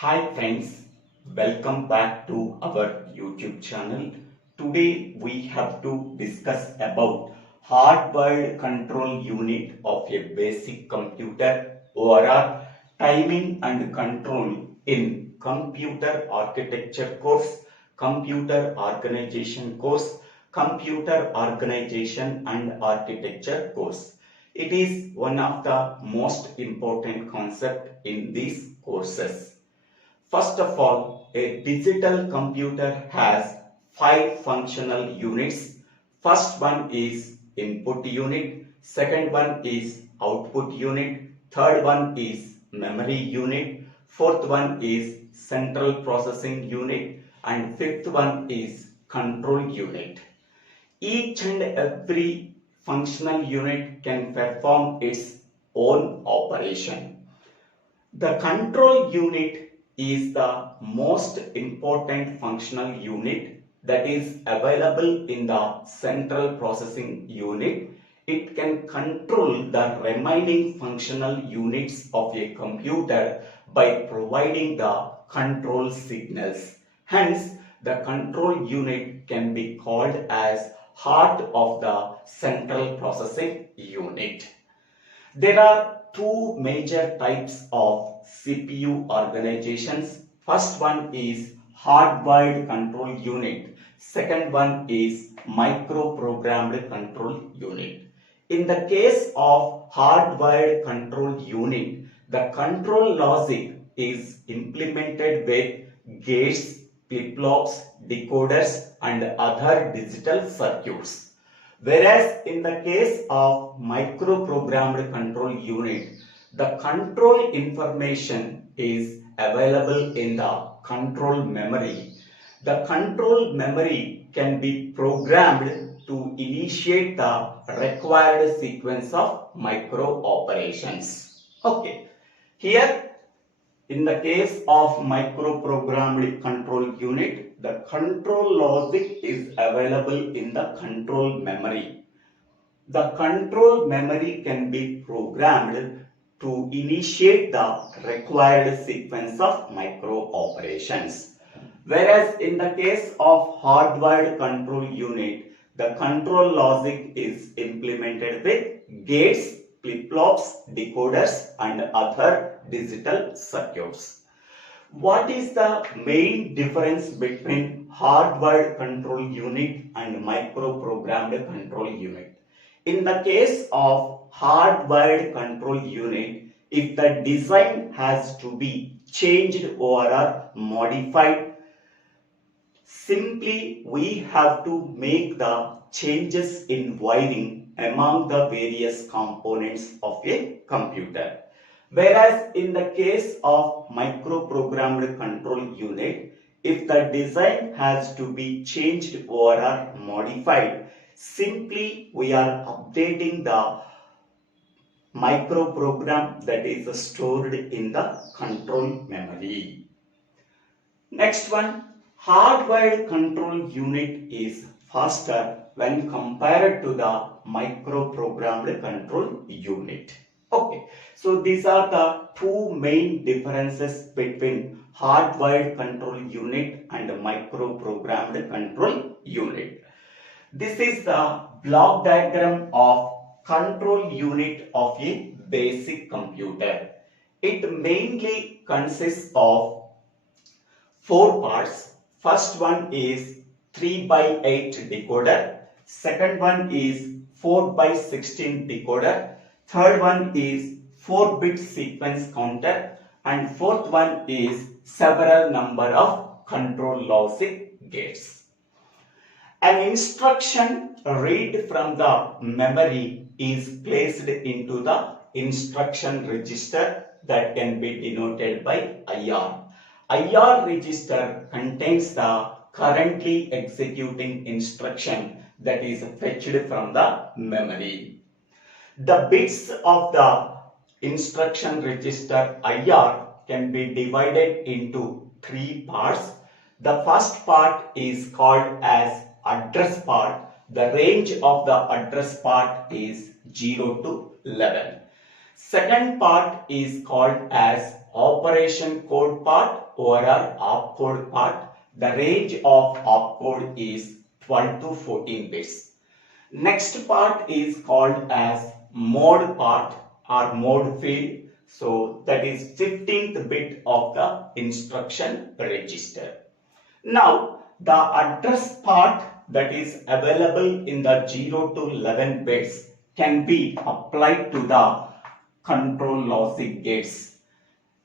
Hi friends, welcome back to our YouTube channel. Today we have to discuss about hardwired control unit of a basic computer or timing and control in computer architecture course, computer organization course, computer organization and architecture course. It is one of the most important concepts in these courses. First of all, a digital computer has 5 functional units. First one is input unit, second one is output unit, third one is memory unit, fourth one is central processing unit, and fifth one is control unit. Each and every functional unit can perform its own operation. The control unit is the most important functional unit that is available in the central processing unit. It can control the remaining functional units of a computer by providing the control signals. Hence, the control unit can be called as heart of the central processing unit. There are two major types of CPU organizations. First one is hardwired control unit. Second one is microprogrammed control unit. In the case of hardwired control unit, the control logic is implemented with gates, flip-flops, decoders and other digital circuits. Whereas in the case of microprogrammed control unit, the control information is available in the control memory. The control memory can be programmed to initiate the required sequence of micro operations. Okay, here in the case of microprogrammed control unit, the control logic is available in the control memory. The control memory can be programmed to initiate the required sequence of micro operations. Whereas in the case of hardwired control unit, the control logic is implemented with gates, flip-flops, decoders and other digital circuits. What is the main difference between hardwired control unit and microprogrammed control unit? In the case of hardwired control unit, if the design has to be changed or modified, simply we have to make the changes in wiring among the various components of a computer. Whereas in the case of microprogrammed control unit, if the design has to be changed or modified, simply we are updating the microprogram that is stored in the control memory. Next one, hardwired control unit is faster when compared to the microprogrammed control unit. Okay, so these are the two main differences between hardwired control unit and microprogrammed control unit. This is the block diagram of control unit of a basic computer. It mainly consists of 4 parts. First one is 3x8 decoder. Second one is 4x16 decoder. Third one is 4-bit sequence counter. And fourth one is several number of control logic gates. An instruction read from the memory is placed into the instruction register that can be denoted by IR. IR register contains the currently executing instruction that is fetched from the memory. The bits of the instruction register IR can be divided into 3 parts. The first part is called as address part. The range of the address part is 0 to 11. Second part is called as operation code part, overall opcode part. The range of opcode is 12 to 14 bits. Next part is called as mode part or mode field. So that is 15th bit of the instruction register. Now the address part that is available in the 0 to 11 bits can be applied to the control logic gates.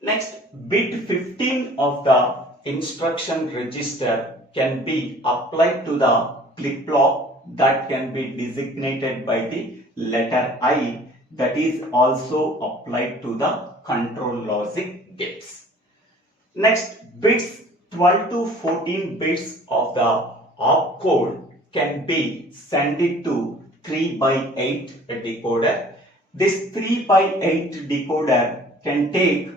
Next, bit 15 of the instruction register can be applied to the flip-flop that can be designated by the letter I, that is also applied to the control logic gates. Next, bits 12 to 14 bits of the opcode can be sent it to 3 by 8 decoder. This 3 by 8 decoder can take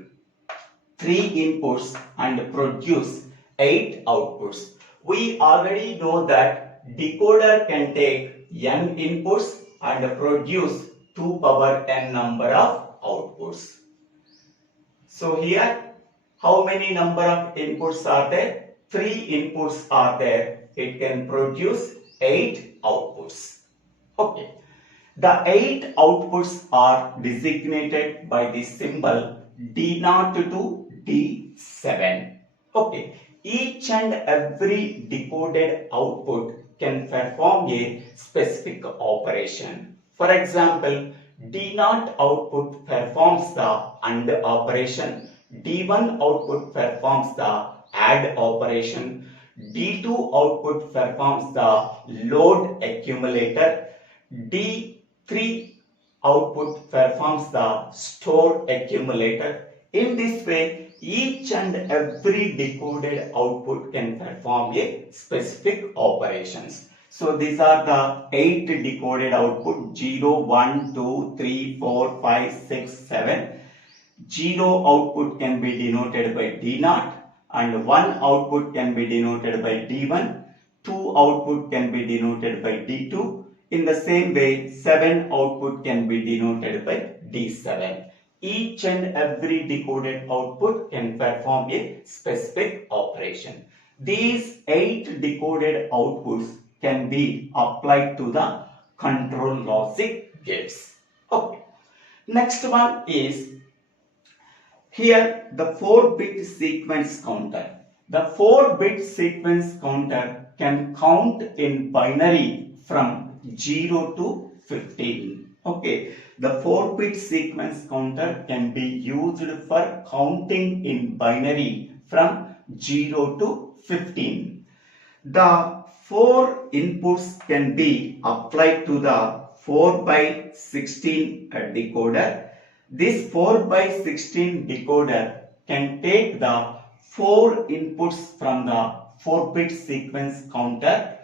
3 inputs and produce 8 outputs. We already know that decoder can take n inputs and produce 2 power n number of outputs. So here, how many number of inputs are there? 3 inputs are there. It can produce 8 outputs. Okay. The 8 outputs are designated by the symbol D0 to D7. Okay. Each and every decoded output can perform a specific operation. For example, D0 output performs the AND operation, D1 output performs the add operation, D2 output performs the load accumulator, D3 output performs the store accumulator. In this way, each and every decoded output can perform a specific operations. So these are the 8 decoded output: 0, 1, 2, 3, 4, 5, 6, 7. 0 output can be denoted by D0 and 1 output can be denoted by D1. 2 output can be denoted by D2. In the same way, 7 output can be denoted by D7. Each and every decoded output can perform a specific operation. These 8 decoded outputs can be applied to the control logic gates. Okay. Next one is here the 4-bit sequence counter. The 4-bit sequence counter can count in binary from 0 to 15. Okay, the 4-bit sequence counter can be used for counting in binary from 0 to 15. The 4 inputs can be applied to the 4 by 16 decoder. This 4 by 16 decoder can take the 4 inputs from the 4-bit sequence counter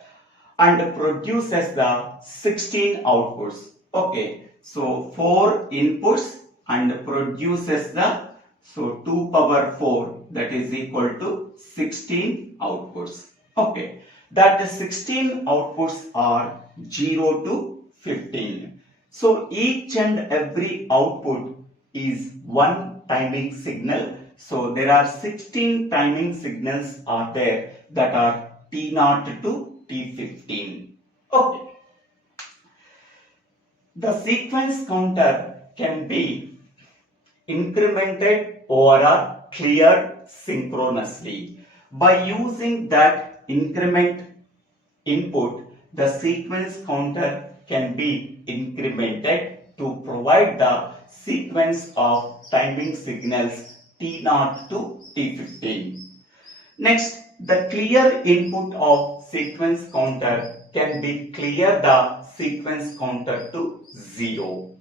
and produces the 16 outputs. Okay, so 4 inputs and produces the 2 power 4, that is equal to 16 outputs. Okay, that 16 outputs are 0 to 15. So each and every output is one timing signal. So there are 16 timing signals are there that are T0 to T15. Okay. The sequence counter can be incremented or cleared synchronously. By using that increment input, the sequence counter can be incremented to provide the sequence of timing signals T0 to T15. Next, the clear input of sequence counter can be clear the sequence counter to 0.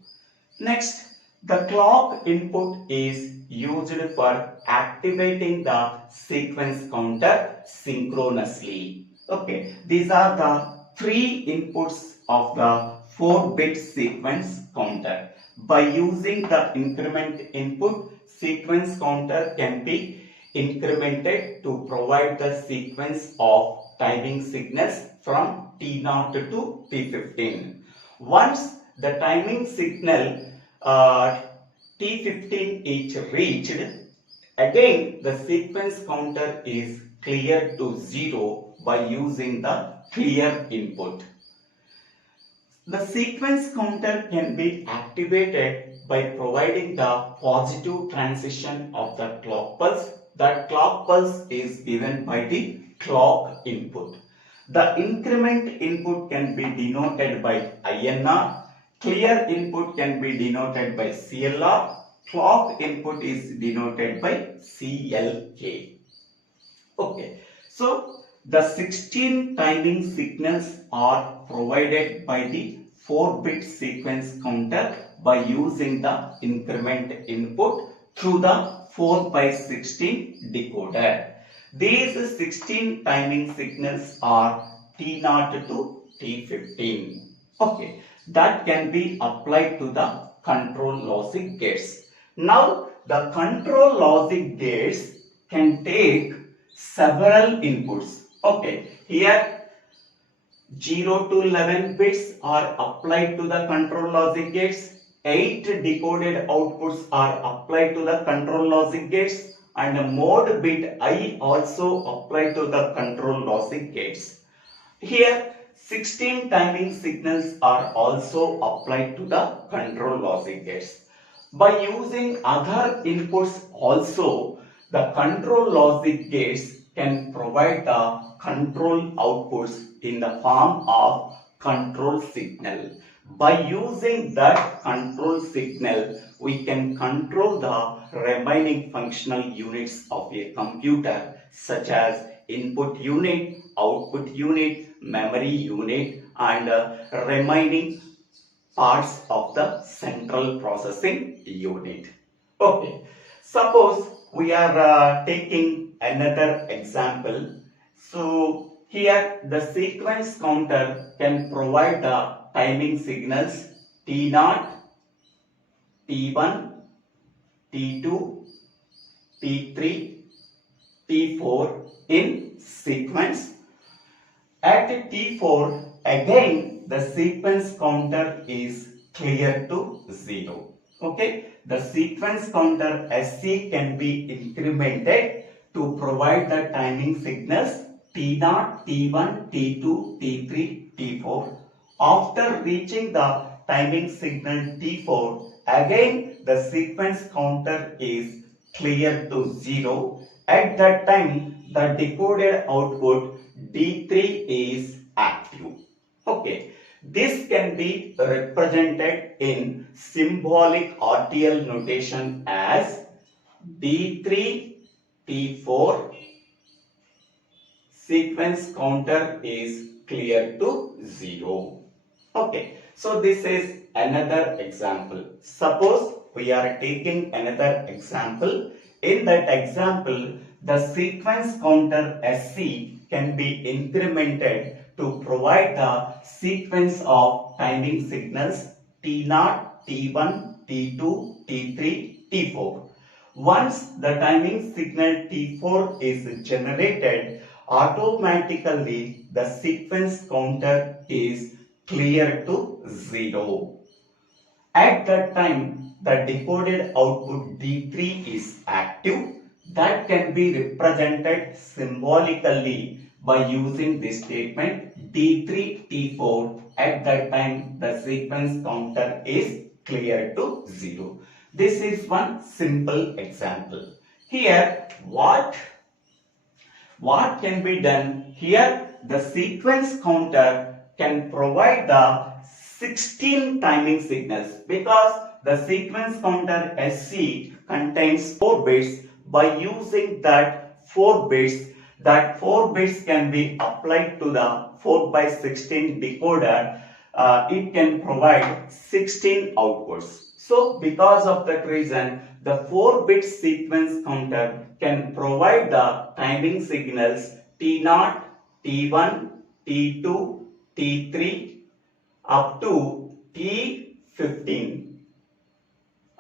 Next, the clock input is used for activating the sequence counter synchronously. Okay, these are the 3 inputs of the 4-bit sequence counter. By using the increment input, sequence counter can be incremented to provide the sequence of timing signals from T0 to T15. Once the timing signal T15 is reached, Again, the sequence counter is cleared to 0 by using the clear input. The sequence counter can be activated by providing the positive transition of the clock pulse. That clock pulse is given by the clock input. The increment input can be denoted by INR. Clear input can be denoted by CLR. Clock input is denoted by CLK. Okay, so the 16 timing signals are provided by the 4-bit sequence counter by using the increment input through the 4x16 decoder. These 16 timing signals are T0 to T15. Okay, that can be applied to the control logic gates. Now, the control logic gates can take several inputs. Okay, here 0 to 11 bits are applied to the control logic gates. 8 decoded outputs are applied to the control logic gates, and a mode bit I also applied to the control logic gates. Here 16 timing signals are also applied to the control logic gates. By using other inputs also, the control logic gates can provide the control outputs in the form of control signal. By using that control signal, we can control the remaining functional units of a computer, such as input unit, output unit, memory unit, and remaining parts of the central processing unit. Okay, suppose we are taking another example. So here the sequence counter can provide the timing signals T0, T1, T2, T3, T4 in sequence. At T4, again the sequence counter is cleared to 0. Okay, the sequence counter SC can be incremented to provide the timing signals T0, T1, T2, T3, T4. After reaching the timing signal T4, again the sequence counter is cleared to 0. At that time, the decoded output D3 is active. Okay, this can be represented in symbolic RTL notation as D3, T4, sequence counter is cleared to 0. Okay, so this is another example. Suppose we are taking another example. In that example, the sequence counter SC can be incremented to provide the sequence of timing signals T0, T1, T2, T3, T4. Once the timing signal T4 is generated, automatically the sequence counter is cleared to 0. At that time, the decoded output D3 is active. That can be represented symbolically by using this statement D3, T4. At that time, the sequence counter is cleared to 0. This is one simple example. Here, what can be done? Here, the sequence counter can provide the 16 timing signals because the sequence counter SC contains 4 bits. By using that 4 bits, that 4 bits can be applied to the 4x16 decoder. It can provide 16 outputs. So because of that reason, the 4-bit sequence counter can provide the timing signals T0, T1, T2, T3 up to T15.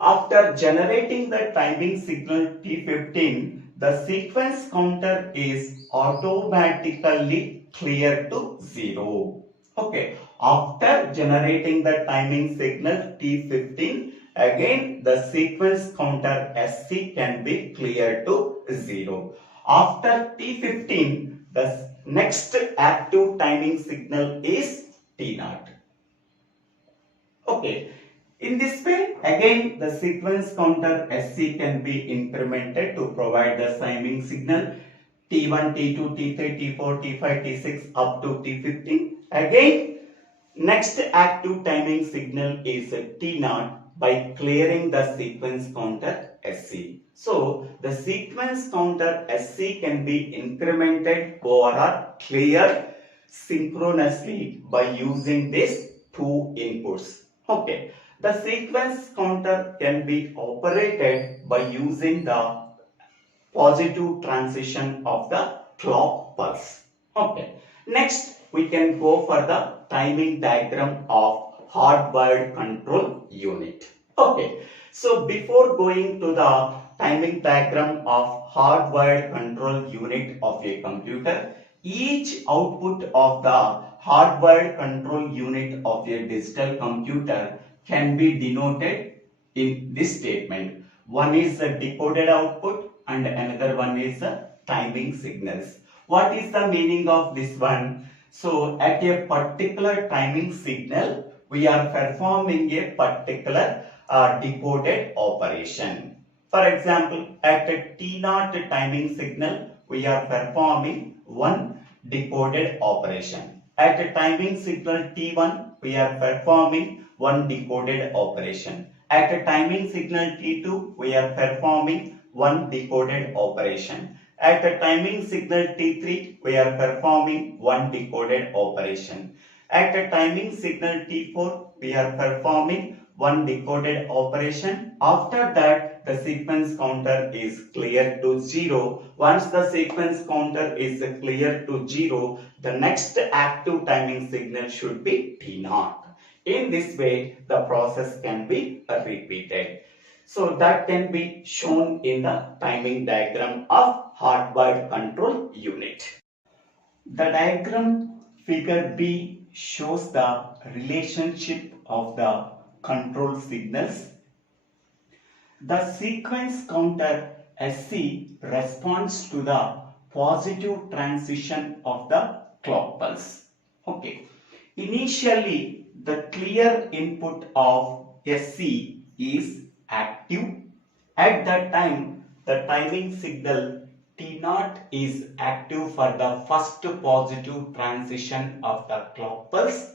After generating the timing signal T15, the sequence counter is automatically cleared to 0. Okay, after generating the timing signal T15, again the sequence counter SC can be cleared to 0. After T15, the next active timing signal is T0. Okay. In this way, again the sequence counter SC can be incremented to provide the timing signal T1, T2, T3, T4, T5, T6 up to T15. Again, next active timing signal is T0 by clearing the sequence counter SC. So, the sequence counter SC can be incremented or cleared synchronously by using these two inputs. Okay. The sequence counter can be operated by using the positive transition of the clock pulse. Okay. Next, we can go for the timing diagram of hardwired control unit. Okay. So, before going to the timing diagram of hardwired control unit of a computer, each output of the hardwired control unit of a digital computer can be denoted in this statement. One is the decoded output and another one is the timing signals. What is the meaning of this one? So at a particular timing signal, we are performing a particular decoded operation. For example, at a T0 timing signal, we are performing one decoded operation. At a timing signal T1, we are performing one decoded operation. At a timing signal T2, we are performing one decoded operation. At a timing signal T3, we are performing one decoded operation. At a timing signal T4, we are performing one decoded operation. After that, the sequence counter is cleared to 0. Once the sequence counter is cleared to 0, the next active timing signal should be T0. In this way, the process can be repeated. So that can be shown in the timing diagram of hardwired control unit. The diagram figure B shows the relationship of the control signals. The sequence counter SC responds to the positive transition of the clock pulse. Okay. Initially, the clear input of SC is active. At that time, the timing signal T0 is active for the first positive transition of the clock pulse.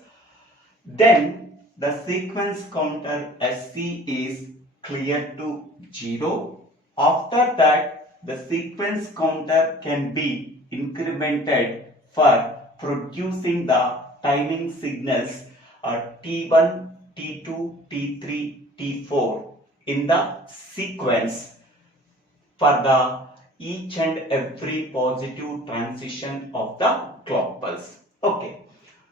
Then the sequence counter SC is cleared to 0. After that, the sequence counter can be incremented for producing the timing signals T1, T2, T3, T4 in the sequence for the each and every positive transition of the clock pulse. Okay.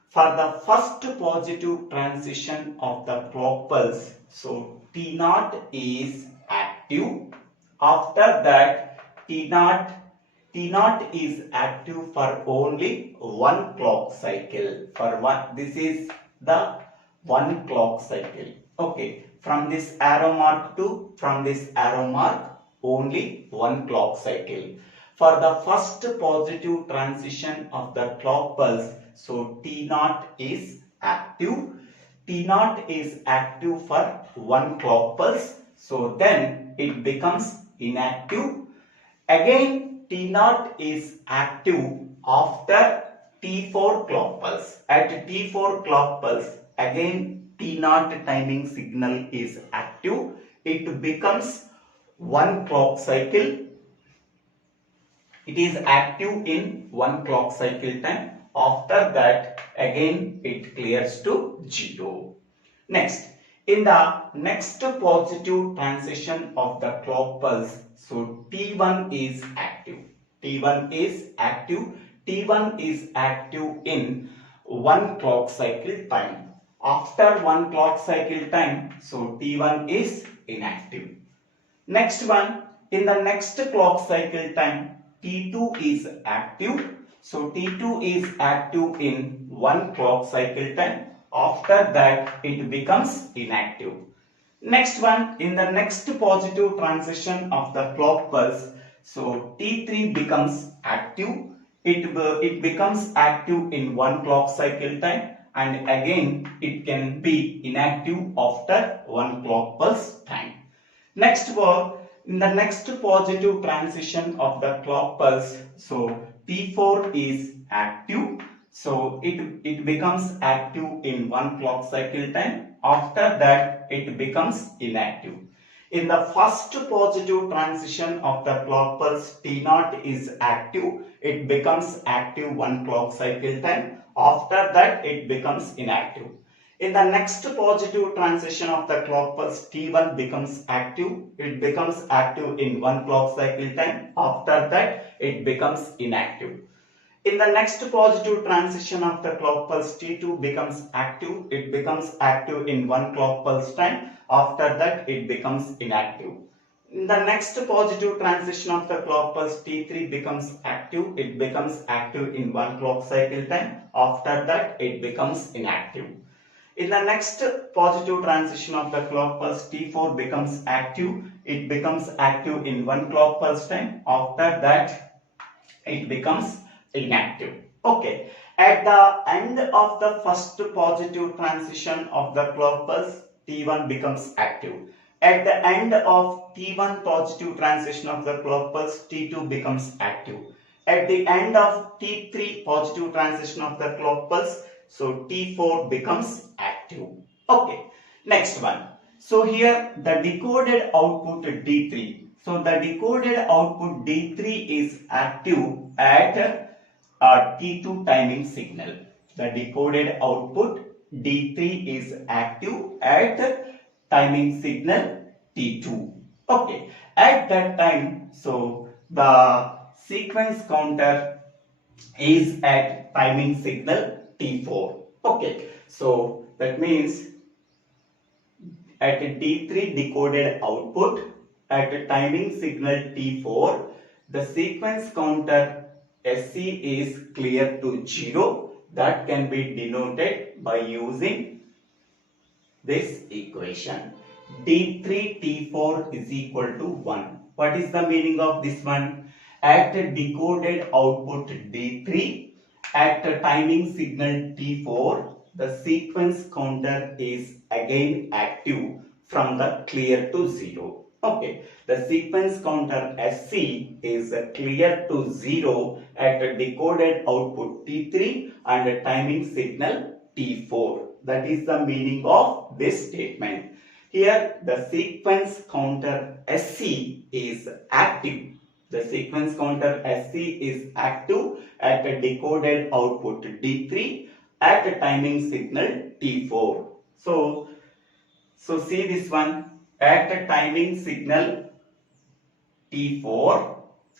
For the first positive transition of the clock pulse, so T0 is active. After that, T0 is active for only one clock cycle. This is the one clock cycle. Okay. From this arrow mark to this arrow mark, only one clock cycle. For the first positive transition of the clock pulse, so T0 is active. T0 is active for one clock pulse. So then it becomes inactive. Again, T0 is active after T4 clock pulse. At T4 clock pulse, again T0 timing signal is active. It becomes one clock cycle. It is active in one clock cycle time. After that, again it clears to 0. Next, in the next positive transition of the clock pulse, so T1 is active. T1 is active. T1 is active in one clock cycle time. After one clock cycle time, so T1 is inactive. Next one, in the next clock cycle time, T2 is active. So T2 is active in one clock cycle time. After that, it becomes inactive. Next one, in the next positive transition of the clock pulse, so T3 becomes active. It becomes active in one clock cycle time, and again it can be inactive after one clock pulse time. Next one, in the next positive transition of the clock pulse, so T4 is active. So it becomes active in one clock cycle time. After that, it becomes inactive. In the first positive transition of the clock pulse, T0 is active. It becomes active one clock cycle time. After that, it becomes inactive. In the next positive transition of the clock pulse, T1 becomes active. It becomes active in one clock cycle time. After that, it becomes inactive. In the next positive transition of the clock pulse, T2 becomes active. It becomes active in one clock pulse time. After that, it becomes inactive. In the next positive transition of the clock pulse, T3 becomes active. It becomes active in one clock cycle time. After that, it becomes inactive. In the next positive transition of the clock pulse, T4 becomes active. It becomes active in one clock pulse time. After that, it becomes inactive. Okay. At the end of the first positive transition of the clock pulse, T1 becomes active. At the end of T1 positive transition of the clock pulse, T2 becomes active. At the end of T3 positive transition of the clock pulse, so T4 becomes active. Okay. Next one. So here the decoded output D3. So the decoded output D3 is active at T2 timing signal. The decoded output D3 is active at timing signal T2. Okay. At that time, so the sequence counter is at timing signal T4. Okay. So that means at D3 decoded output at timing signal T4, the sequence counter SC is clear to 0. That can be denoted by using this equation. D3 T4 is equal to 1. What is the meaning of this one? At decoded output D3, at timing signal T4, the sequence counter is again active from the clear to 0. Okay, the sequence counter SC is clear to 0 at decoded output T3 and timing signal T4. That is the meaning of this statement. Here the sequence counter SC is active. The sequence counter SC is active at a decoded output D3 at a timing signal T4. So see this one. At a timing signal T4,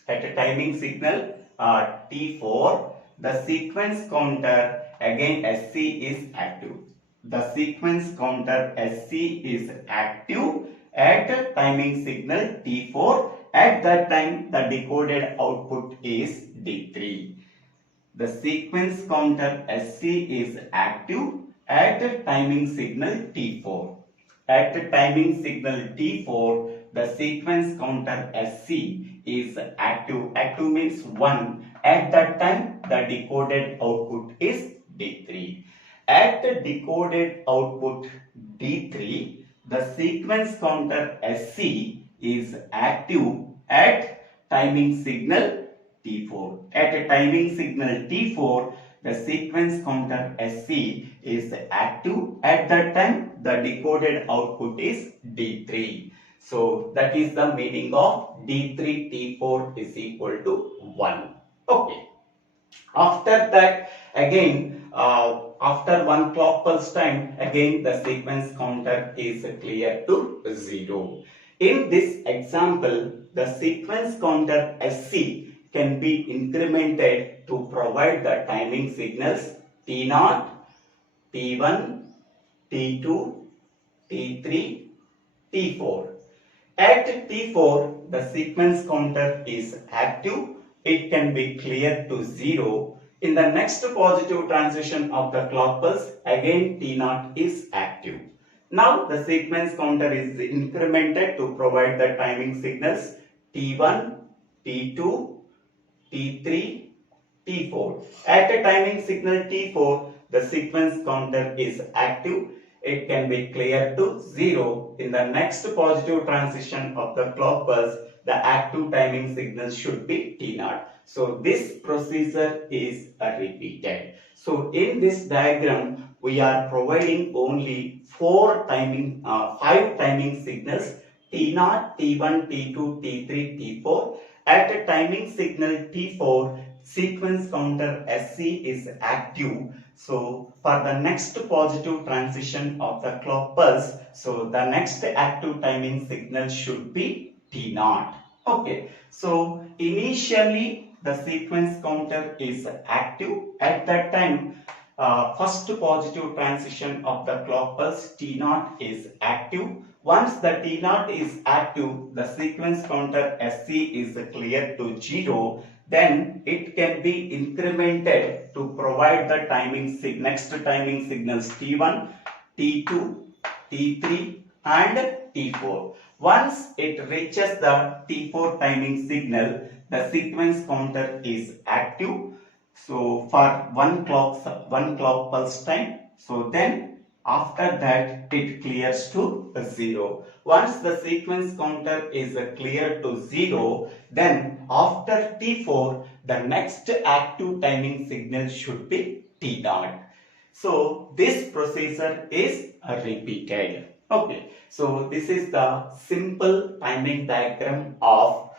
at a timing signal T4, the sequence counter again SC is active. The sequence counter SC is active at a timing signal T4. At that time, the decoded output is D3. The sequence counter SC is active at a timing signal T4. At the timing signal T4, the sequence counter SC is active. Active means 1. At that time, the decoded output is D3. At the decoded output D3, the sequence counter SC is active at timing signal T4. At a timing signal T4, the sequence counter SC is active. At that time, the decoded output is D3. So that is the meaning of D3 T4 is equal to 1. Okay. After that, again, after one clock pulse time, again the sequence counter is clear to 0. In this example, the sequence counter SC can be incremented to provide the timing signals T0, T1, T2, T3, T4. At T4, the sequence counter is active. It can be cleared to 0. In the next positive transition of the clock pulse, again T0 is active. Now the sequence counter is incremented to provide the timing signals T1, T2, T3, T4. At a timing signal T4, the sequence counter is active. It can be cleared to 0. In the next positive transition of the clock pulse, the active timing signal should be T0. So this procedure is repeated. So in this diagram, we are providing only 5 timing signals T0, T1, T2, T3, T4. At a timing signal T4, sequence counter SC is active. So for the next positive transition of the clock pulse, so the next active timing signal should be T0. Okay, so initially the sequence counter is active. At that time, first positive transition of the clock pulse T0 is active. Once the T0 is active, the sequence counter SC is cleared to 0. Then it can be incremented to provide the next timing signals T1, T2, T3 and T4. Once it reaches the T4 timing signal, the sequence counter is active. So for one clock pulse time. So then after that it clears to 0. Once the sequence counter is cleared to 0, then after T4, the next active timing signal should be T0. So this procedure is repeated. Okay, so this is the simple timing diagram of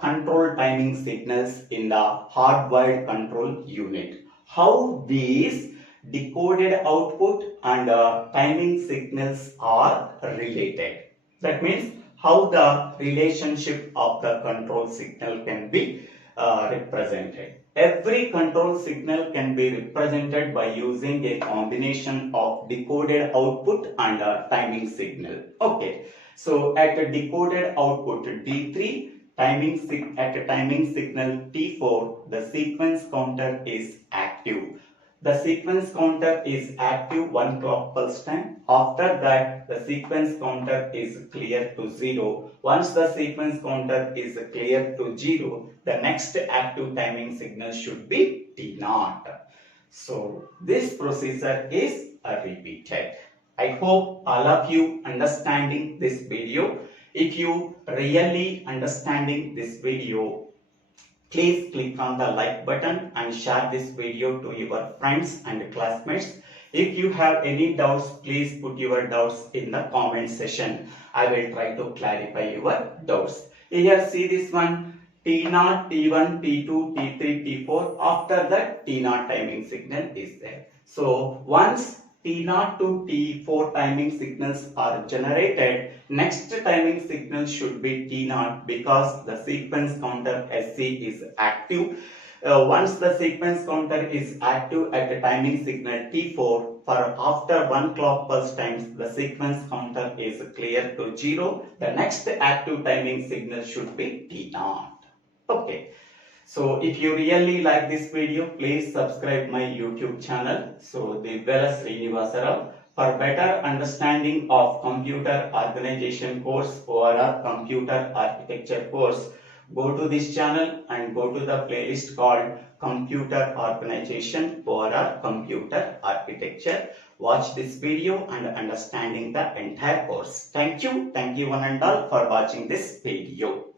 control timing signals in the hardwired control unit. How these decoded output and timing signals are related. That means how the relationship of the control signal can be represented. Every control signal can be represented by using a combination of decoded output and timing signal. Okay, so at a decoded output D3, at a timing signal T4, the sequence counter is active. The sequence counter is active 1 clock pulse time. After that, the sequence counter is cleared to 0. Once the sequence counter is cleared to 0, the next active timing signal should be T0. So this procedure is repeated. I hope all of you understanding this video. If you really understanding this video, please click on the like button and share this video to your friends and classmates. If you have any doubts, please put your doubts in the comment section. I will try to clarify your doubts. Here see this one, T0, T1, T2, T3, T4. After that, T0 timing signal is there. So once T0 to T4 timing signals are generated, next timing signal should be T0 because the sequence counter SC is active. Once the sequence counter is active at the timing signal T4, for after 1 clock pulse times, the sequence counter is cleared to 0. The next active timing signal should be T0. Okay. So if you really like this video, please subscribe my YouTube channel. So Divvela Srinivasa. For better understanding of computer organization course or computer architecture course, go to this channel and go to the playlist called Computer Organization or Computer Architecture. Watch this video and understanding the entire course. Thank you one and all for watching this video.